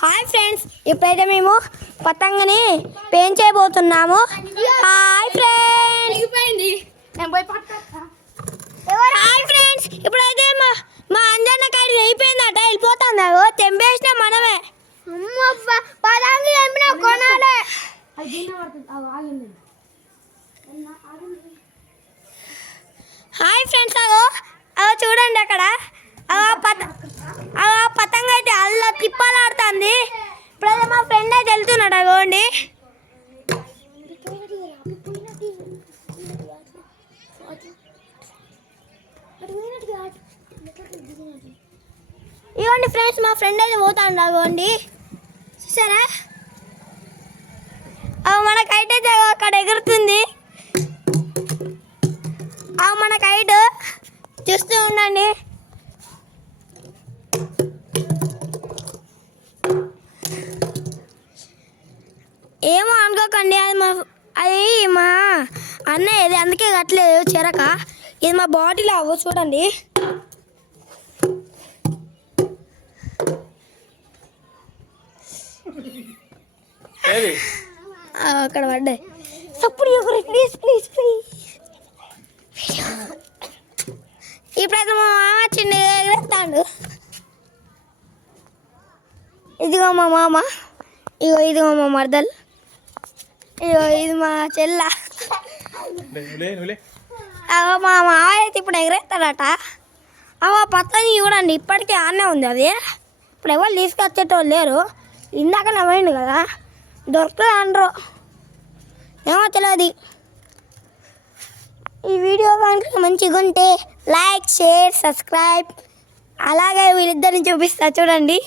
Hi friends, ఇప్పుడైతే మేము పతంగని పెంచబోతున్నాము. Hi friends, hi friends, ఇప్పుడైతే మా అంజన్న కాడి అయిపోయిందట, వెళ్ళిపోతుంది. తెంపేసిన మనమే. హాయ్ ఫ్రెండ్స్, అగో అగో చూడండి అక్కడ పతంగ అయితే అల్లా తిప్పాలాడుతుంది. ఇప్పుడైతే మా ఫ్రెండ్ అయితే వెళ్తున్నాడు. అగోండి ఇవ్వండి ఫ్రెండ్స్, మా ఫ్రెండ్ అయితే పోతాడు. అగోండి చూసారా, మన కైట్ అయితే అక్కడ ఎగురుతుంది. మన కైట్ చూస్తూ ఉండండి. ఏమో అనుకోకండి, అది మా అన్నయ్య, ఇది అందుకే కట్టలేదు చెరక. ఇది మా బాటిల్. అవ్వ చూడండి, అక్కడ పడ్డాయి. సప్పుడు ప్లీజ్ ప్లీజ్ ప్లీజ్. ఇప్పుడైతే మా మామ చిన్న ఎగరేస్తాడు. ఇదిగో మా మామ, ఇదిగో మా మరదలు, ఇది మా చెల్ల. మా మామ అయితే ఇప్పుడు ఎగరేస్తాడట. పచ్చని చూడండి, ఇప్పటికే ఆనే ఉంది. అది ఇప్పుడు ఎవరు తీసుకొచ్చేటోళ్ళు లేరు. ఇందాక నవ్వండి కదా, దొరుకుతుంది అంటారు, ఏమో తెలియదు. ఈ వీడియో కనుక మంచిగా ఉంటే లైక్, షేర్, సబ్స్క్రైబ్. అలాగే వీళ్ళిద్దరిని చూపిస్తా చూడండి.